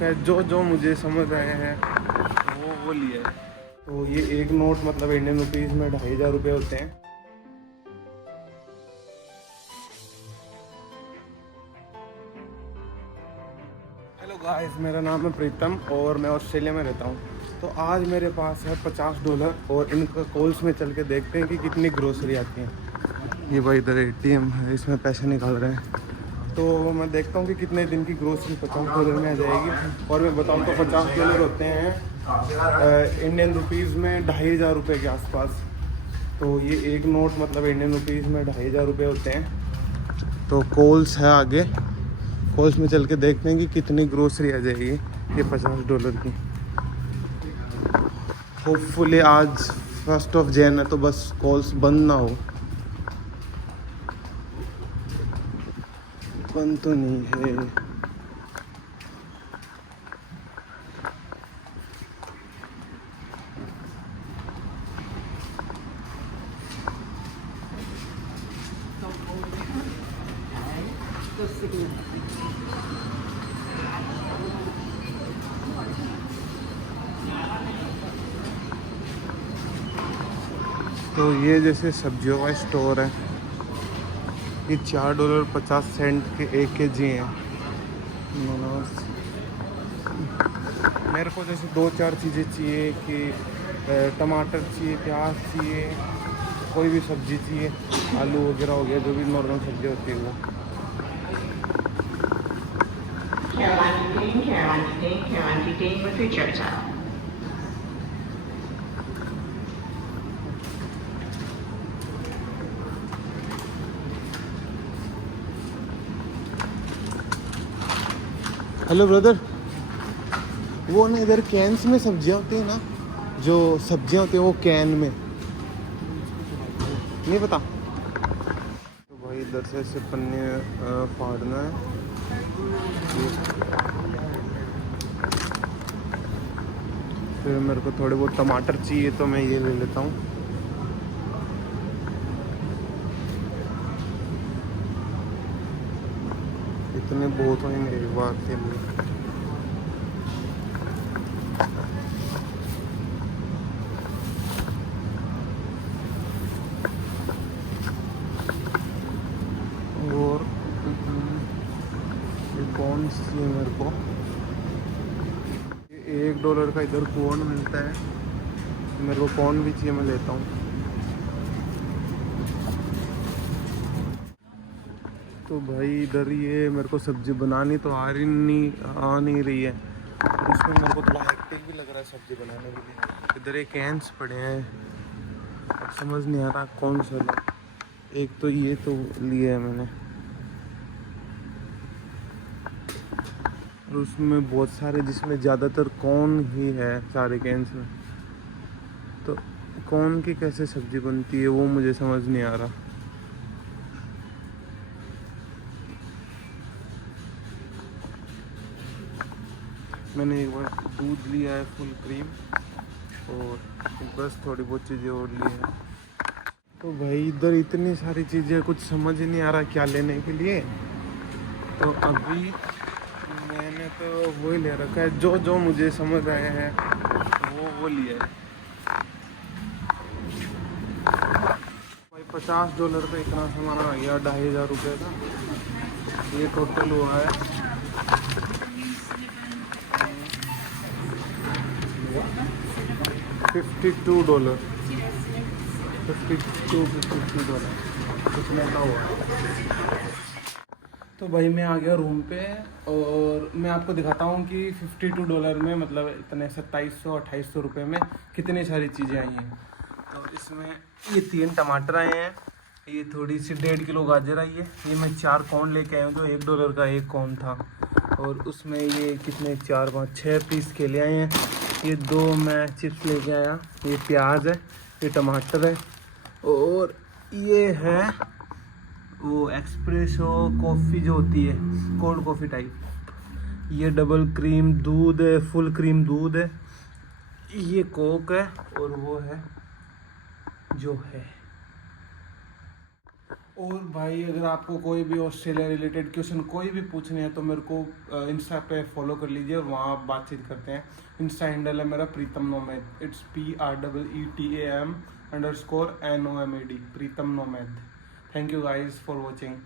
जो जो मुझे समझ आए हैं वो लिया है। तो ये एक नोट मतलब इंडियन रुपीज़ में 2500 रुपये होते हैं। हेलो गाइस, मेरा नाम है प्रीतम और मैं ऑस्ट्रेलिया में रहता हूँ। तो आज मेरे पास है $50 और इनका कॉल्स में चल के देखते हैं कि कितनी ग्रोसरी आती है। ये भाई इधर ATM है, इसमें पैसे निकाल रहे हैं। तो मैं देखता हूँ कि कितने दिन की ग्रोसरी $50 में आ जाएगी। और मैं बताऊँ तो $50 होते हैं इंडियन रुपीज़ में 2500 रुपये के आसपास। तो ये एक नोट मतलब इंडियन रुपीज़ में 2500 रुपये होते हैं। तो कॉल्स है आगे, कॉल्स में चल के देखते हैं कि कितनी ग्रोसरी आ जाएगी ये $50 की। होपफुली आज 1 जनवरी है तो बस कॉल्स बंद ना हो। बंद तो नहीं है। तो ये जैसे सब्जियों का स्टोर है, ये $4.50 के 1 kg हैं। मेरे को जैसे 2-4 चीज़ें चाहिए कि टमाटर चाहिए, प्याज चाहिए, कोई भी सब्ज़ी चाहिए, आलू वगैरह हो गया, जो भी नॉर्मल सब्ज़ी होती है वो। हेलो ब्रदर, वो ना इधर कैंस में सब्जियां होती है ना, जो सब्जियां होती है वो कैन में, नहीं पता। तो भाई इधर से ऐसे पन्ने फाड़ना है। फिर मेरे को थोड़े बहुत टमाटर चाहिए तो मैं ये ले लेता हूँ। इतने बहुत होंगे एक बार के लिए। और ये कौन सी है मेरे को, $1 का इधर कॉर्न मिलता है, मेरे को कॉर्न भी चाहिए, मैं लेता हूँ। तो भाई इधर ये मेरे को सब्ज़ी बनानी तो आ नहीं रही है, और इसमें मेरे को थोड़ा हेक्टिक भी लग रहा है सब्ज़ी बनाने के लिए। इधर ये कैंस पड़े हैं, अब समझ नहीं आ रहा कौन सा लो। एक तो ये तो लिया है मैंने, और उसमें बहुत सारे, जिसमें ज़्यादातर कॉर्न ही है सारे कैंस में। तो कॉर्न की कैसे सब्ज़ी बनती है वो मुझे समझ नहीं आ रहा। मैंने एक बार दूध लिया है फुल क्रीम, और बस थोड़ी बहुत चीज़ें और ली है। तो भाई इधर इतनी सारी चीज़ें, कुछ समझ ही नहीं आ रहा क्या लेने के लिए। तो अभी मैंने तो वही ले रखा है, जो जो मुझे समझ आए हैं वो लिया है। भाई $50 पे इतना सामान आ गया, 2500 रुपये का। ये टोटल हुआ है $52, $52 इतना का हुआ। तो भाई मैं आ गया रूम पे, और मैं आपको दिखाता हूँ कि $52 में मतलब इतने 2700-2800 रुपये में कितनी सारी चीज़ें आई हैं। तो इसमें ये 3 टमाटर आए हैं, ये थोड़ी सी 1.5 किलो गाजर आई है, ये मैं 4 कॉर्न लेके आया हूँ जो $1 का एक कॉर्न था, और उसमें ये कितने 4-5-6 पीस केले आए हैं, ये 2 मैं चिप्स लेके आया, ये प्याज है, ये टमाटर है, और ये है वो एक्सप्रेसो कॉफ़ी जो होती है, कोल्ड कॉफ़ी टाइप, ये डबल क्रीम दूध है, फुल क्रीम दूध है, ये कोक है, और वो है जो है। और भाई अगर आपको कोई भी ऑस्ट्रेलिया रिलेटेड क्वेश्चन कोई भी पूछने हैं तो मेरे को इंस्टा पे फॉलो कर लीजिए और वहाँ आप बातचीत करते हैं। इंस्टा हैंडल है मेरा Preetam nomad, it's PREETAM_NOMAD, Preetam nomad. Thank you guys for watching.